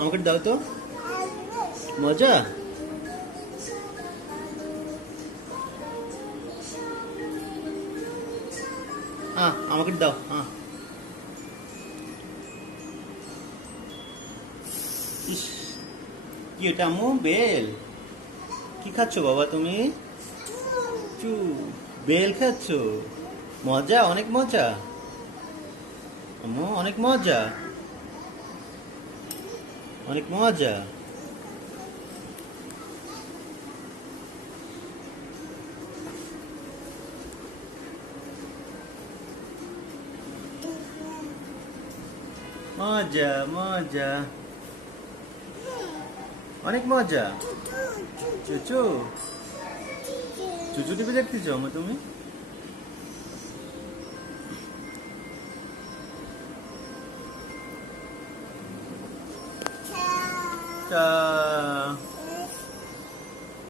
আমাকে দাও তো। মজা। আমাকে দাও। ইস, কি এটা আম্মু? বেল? কি খাচ্ছো বাবা তুমি? চু, বেল খাচ্ছো? মজা, অনেক মজা। আম্মু অনেক মজা, অনেক মজা। মজা মজা, অনেক মজা। চুচু, চুচু টিভি দেখতেছো আম্মু তুমি? তা